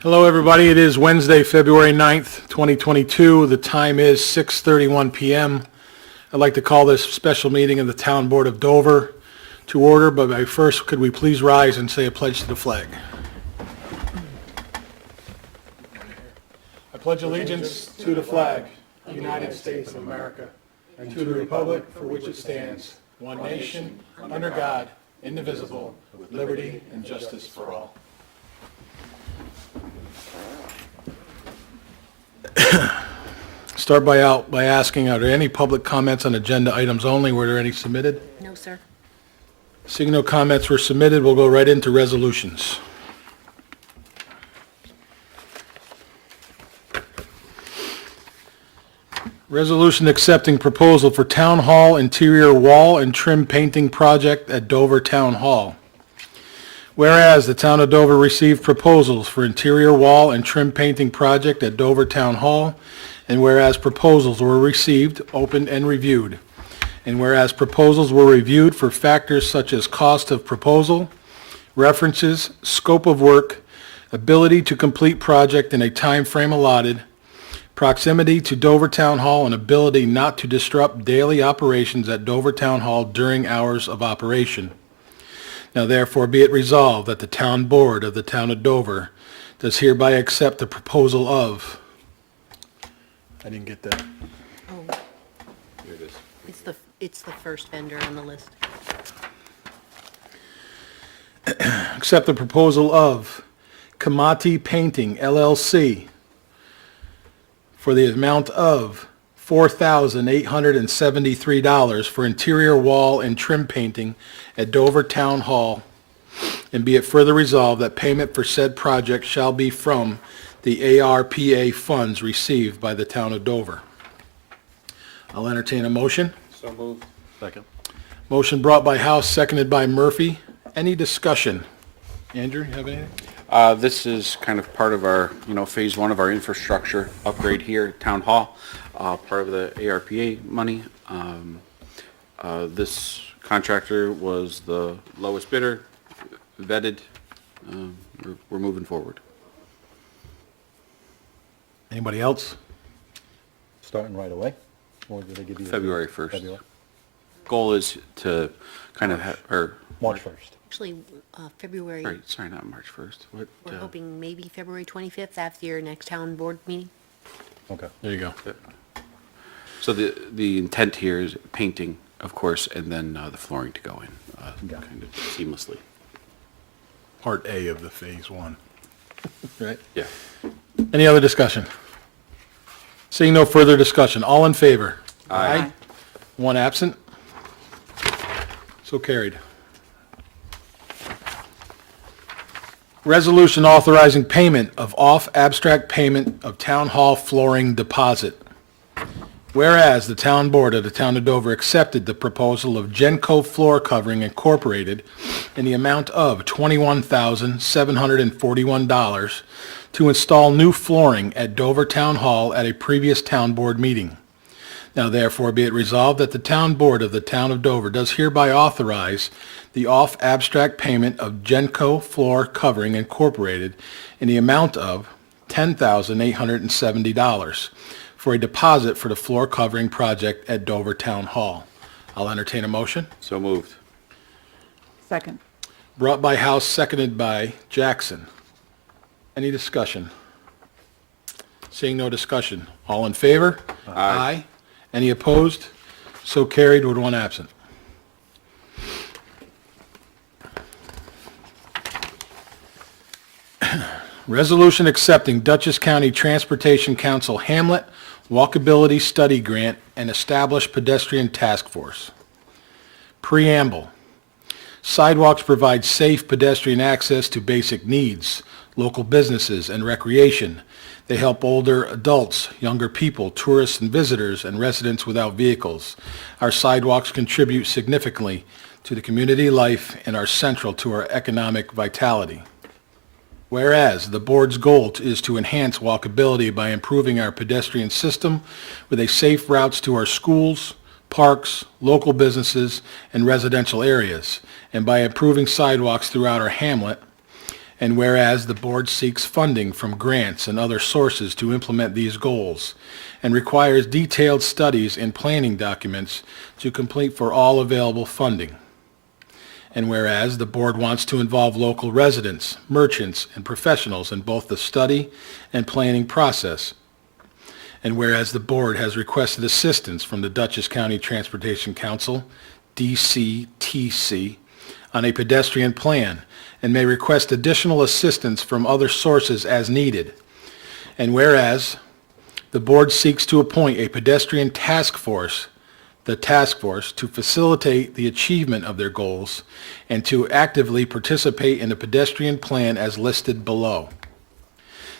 Hello, everybody. It is Wednesday, February 9th, 2022. The time is 6:31 p.m. I'd like to call this special meeting of the Town Board of Dover to order, but by first, could we please rise and say a pledge to the flag? I pledge allegiance to the flag, United States of America, and to the republic for which it stands, one nation, under God, indivisible, with liberty and justice for all. Start by asking, are there any public comments on agenda items only? Were there any submitted? No, sir. Seeing no comments were submitted, we'll go right into resolutions. Resolution accepting proposal for Town Hall interior wall and trim painting project at Dover Town Hall. Whereas the Town of Dover received proposals for interior wall and trim painting project at Dover Town Hall, and whereas proposals were received, opened, and reviewed, and whereas proposals were reviewed for factors such as cost of proposal, references, scope of work, ability to complete project in a time frame allotted, proximity to Dover Town Hall, and ability not to disrupt daily operations at Dover Town Hall during hours of operation. Now therefore be it resolved that the Town Board of the Town of Dover does hereby accept the proposal of, I didn't get that. Oh, Here it is. it's the first vendor on the list. Accept the proposal of Kamati Painting LLC for the amount of $4,873 for interior wall and trim painting at Dover Town Hall, and be it further resolved that payment for said project shall be from the ARPA funds received by the Town of Dover. I'll entertain a motion. So moved. Second. Motion brought by House, seconded by Murphy. Any discussion? Andrew, you have anything? This is kind of part of our, phase one of our infrastructure upgrade here at Town Hall, part of the ARPA money. This contractor was the lowest bidder, vetted. We're moving forward. Anybody else? Starting right away? Or did they give you? February 1st. February? Goal is to kind of March 1st. Actually, February, sorry, not March 1st. What? we're hoping maybe February 25th after your next town board meeting. Okay. There you go. So the intent here is painting, of course, and then the flooring to go in, Got it. kind of seamlessly. Part A of the phase one. Right? Yeah. Any other discussion? Seeing no further discussion, all in favor? Aye. One absent? So carried. Resolution authorizing payment of off-abstract payment of Town Hall flooring deposit. Whereas the Town Board of the Town of Dover accepted the proposal of Genco Floor Covering Incorporated in the amount of $21,741 to install new flooring at Dover Town Hall at a previous Town Board meeting. Now therefore be it resolved that the Town Board of the Town of Dover does hereby authorize the off-abstract payment of Genco Floor Covering Incorporated in the amount of $10,870 for a deposit for the floor covering project at Dover Town Hall. I'll entertain a motion. So moved. Second. Brought by House, seconded by Jackson. Any discussion? Seeing no discussion, all in favor? Aye. Any opposed? So carried with one absent. Resolution accepting Dutchess County Transportation Council Hamlet Walkability Study Grant and establish pedestrian task force. Preamble. Sidewalks provide safe pedestrian access to basic needs, local businesses, and recreation. They help older adults, younger people, tourists and visitors, and residents without vehicles. Our sidewalks contribute significantly to the community life and are central to our economic vitality. Whereas the board's goal is to enhance walkability by improving our pedestrian system with a safe routes to our schools, parks, local businesses, and residential areas, and by improving sidewalks throughout our hamlet. And whereas the board seeks funding from grants and other sources to implement these goals, and requires detailed studies and planning documents to complete for all available funding. And whereas the board wants to involve local residents, merchants, and professionals in both the study and planning process. And whereas the board has requested assistance from the Dutchess County Transportation Council, DCTC, on a pedestrian plan, and may request additional assistance from other sources as needed. And whereas the board seeks to appoint a pedestrian task force, the task force, to facilitate the achievement of their goals and to actively participate in the pedestrian plan as listed below.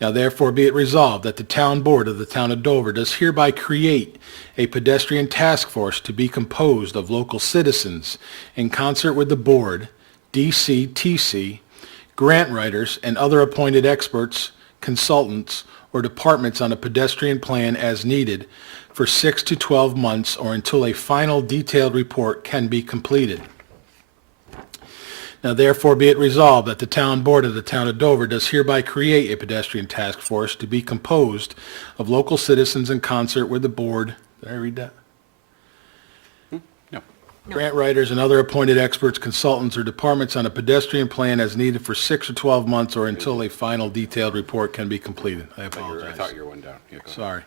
Now therefore be it resolved that the town board of the town of Dover does hereby create a pedestrian task force to be composed of local citizens in concert with the board, DCTC, grant writers, and other appointed experts, consultants, or departments on a pedestrian plan as needed for 6 to 12 months or until a final detailed report can be completed. Now therefore be it resolved that the town board of the town of Dover does hereby create a pedestrian task force to be composed of local citizens in concert with the board. Did I read that? No. Grant writers and other appointed experts, consultants, or departments on a pedestrian plan as needed for 6 or 12 months or until a final detailed report can be completed. I I apologize. thought you were one down. Yeah, go ahead. Sorry.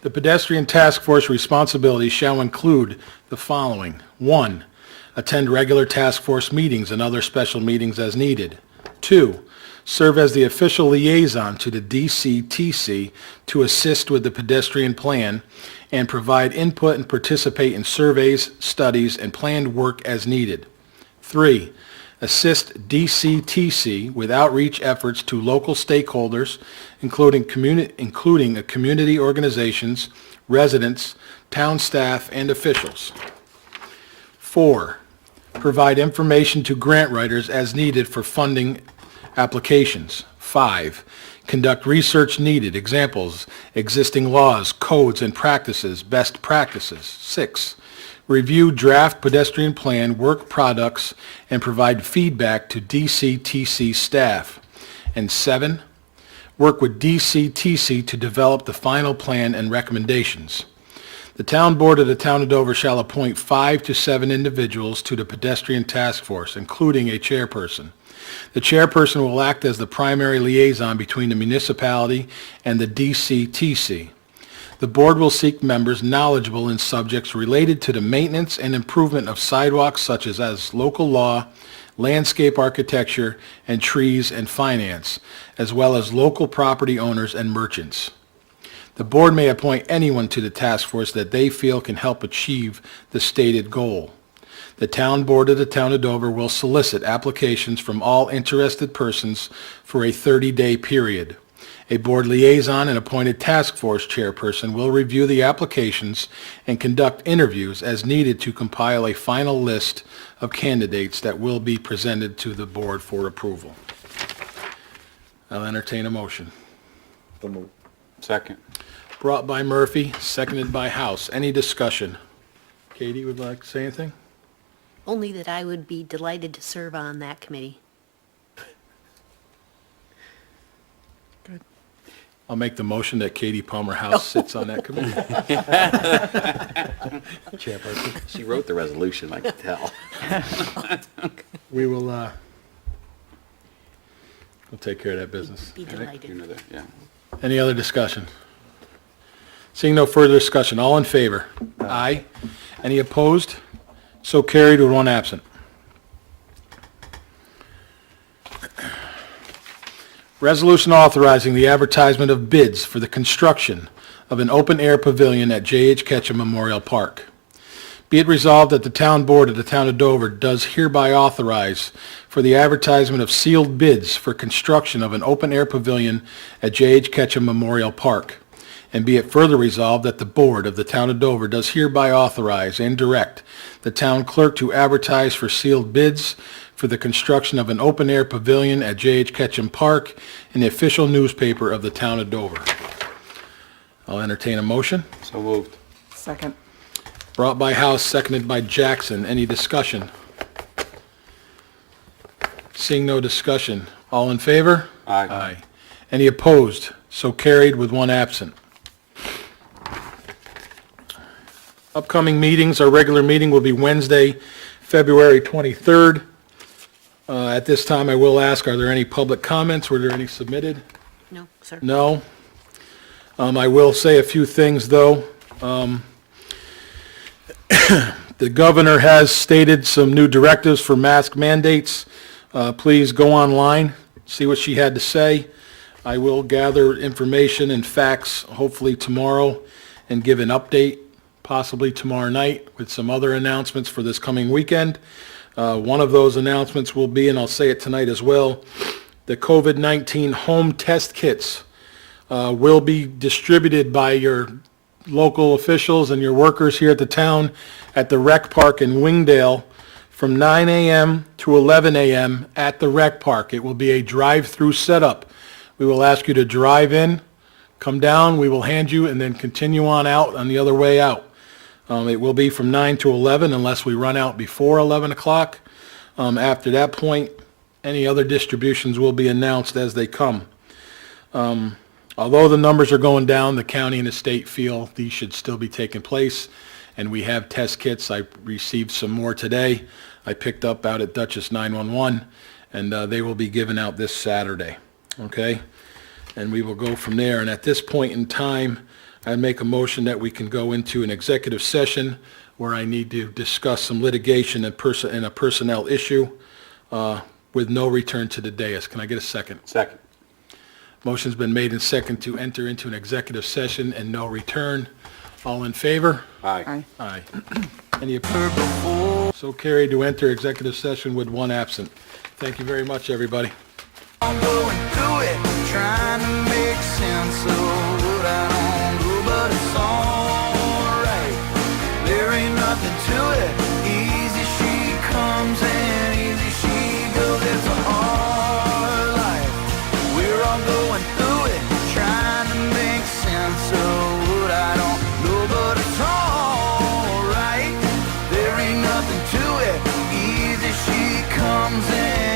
The pedestrian task force responsibilities shall include the following. 1, attend regular task force meetings and other special meetings as needed. 2, serve as the official liaison to the DCTC to assist with the pedestrian plan and provide input and participate in surveys, studies, and planned work as needed. 3, assist DCTC with outreach efforts to local stakeholders, including community organizations, residents, town staff, and officials. 4, provide information to grant writers as needed for funding applications. 5, conduct research needed, examples, existing laws, codes, and practices, best practices. 6, review draft pedestrian plan, work products, and provide feedback to DCTC staff. And 7, work with DCTC to develop the final plan and recommendations. The town board of the town of Dover shall appoint 5 to 7 individuals to the pedestrian task force, including a chairperson. The chairperson will act as the primary liaison between the municipality and the DCTC. The board will seek members knowledgeable in subjects related to the maintenance and improvement of sidewalks such as local law, landscape architecture, and trees and finance, as well as local property owners and merchants. The board may appoint anyone to the task force that they feel can help achieve the stated goal. The town board of the town of Dover will solicit applications from all interested persons for a 30-day period. A board liaison and appointed task force chairperson will review the applications and conduct interviews as needed to compile a final list of candidates that will be presented to the board for approval. I'll entertain a motion. So moved. Second. Brought by Murphy, seconded by House. Any discussion? Katie would like to say anything? Only that I would be delighted to serve on that committee. I'll make the motion that Katie Palmer House sits on that committee. Chairperson. She wrote the resolution, I can tell. We will, we'll take care of that business. Be You delighted. know that, yeah. Any other discussion? Seeing no further discussion, all in favor? Aye. Any opposed? So carried with one absent. Resolution authorizing the advertisement of bids for the construction of an open-air pavilion at J.H. Ketchum Memorial Park. Be it resolved that the town board of the town of Dover does hereby authorize for the advertisement of sealed bids for construction of an open-air pavilion at J.H. Ketchum Memorial Park. And be it further resolved that the board of the town of Dover does hereby authorize and direct the town clerk to advertise for sealed bids for the construction of an open-air pavilion at J.H. Ketchum Park in the official newspaper of the town of Dover. I'll entertain a motion. So moved. Second. Brought by House, seconded by Jackson. Any discussion? Seeing no discussion, All in favor? Aye. Any opposed? So carried with one absent. Upcoming meetings, our regular meeting will be Wednesday, February 23rd. At this time, I will ask, are there any public comments? Were there any submitted? No, sir. No. I will say a few things, though. The governor has stated some new directives for mask mandates. Please go online, see what she had to say. I will gather information and facts hopefully tomorrow and give an update possibly tomorrow night with some other announcements for this coming weekend. One of those announcements will be, and I'll say it tonight as well, the COVID-19 home test kits will be distributed by your local officials and your workers here at the town at the rec park in Wingdale from 9 a.m. to 11 a.m. at the rec park. It will be a drive-through setup. We will ask you to drive in, come down, we will hand you, and then continue on out on the other way out. It will be from 9 to 11 unless we run out before 11 o'clock. After that point, any other distributions will be announced as they come. Although the numbers are going down, the county and the state feel these should still be taking place, and we have test kits. I received some more today. I picked up out at Dutchess 911, and they will be given out this Saturday, okay? And we will go from there. And at this point in time, I make a motion that we can go into an executive session where I need to discuss some litigation and a personnel issue with no return to the dais. Can I get a second? Second. Motion's been made and second to enter into an executive session and no return. All in favor? Aye. Aye. Any opposed? So carried to enter executive session with one absent. Thank you very much, everybody. I'm going through it, trying to make sense of what I don't do, but it's alright. There ain't nothing to it. Easy she comes and easy she goes. It's a hard life. We're all going through